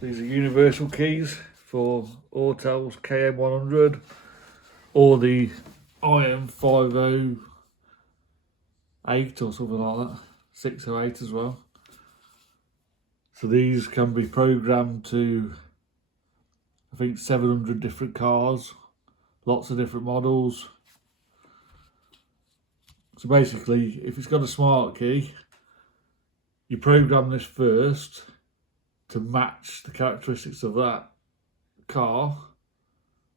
These are universal keys for Autel's KM100 or the IM508 or something like that, 608 as well. So these can be programmed to, I think, 700 different cars, lots of different models. So basically, if it's got a smart key, you program this first to match the characteristics of that car,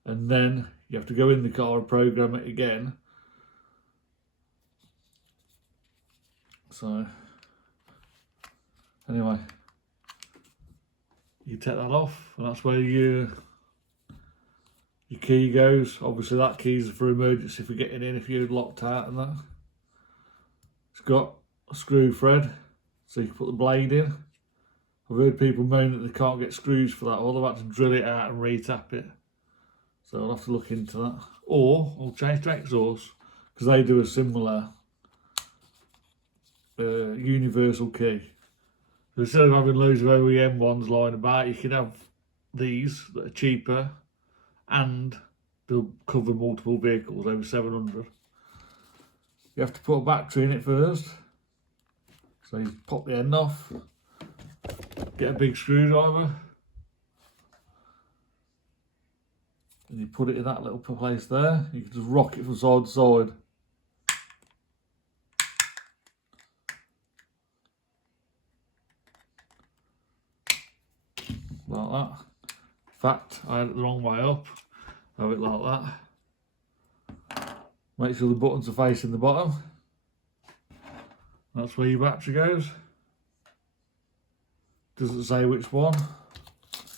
and then you have to go in the car and program it again. So anyway, you take that off, and that's where your key goes. Obviously that key's for emergency for getting in if you're locked out and that. It's got a screw thread, so you can put the blade in. I've heard people moan that they can't get screws for that, or they've had to drill it out and re-tap it. So I'll have to look into that. Or I'll change to exhaust, because they do a similar universal key. So instead of having loads of OEM ones lying about, you can have these that are cheaper and they'll cover multiple vehicles, over 700. You have to put a battery in it first. So you pop the end off, get a big screwdriver, and you put it in that little place there. You can just rock it from side to side. Like that. In fact, I had it the wrong way up. Have it like that. Make sure the buttons are facing the bottom. That's where your battery goes. Doesn't say which one.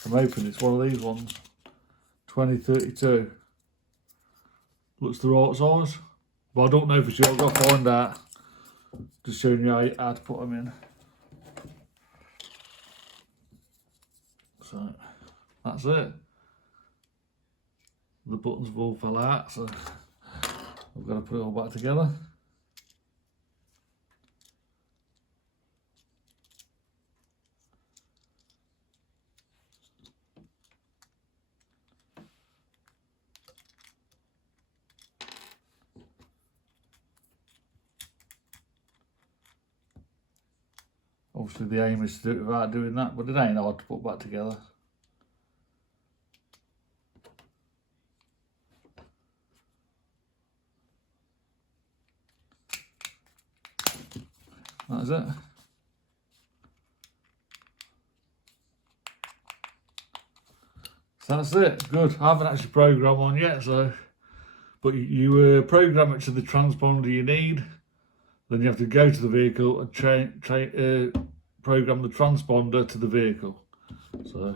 I'm hoping it's one of these ones. 2032. Looks the right size. But I don't know for sure. I've got to find out. Just showing you how to put them in. So that's it. The buttons have all fell out, so I've got to put it all back together. Obviously the aim is to do it without doing that, but it ain't hard to put back together. That's it. So that's it. Good. I haven't actually programmed one yet, so but you program it to the transponder you need. Then you have to go to the vehicle and program the transponder to the vehicle. So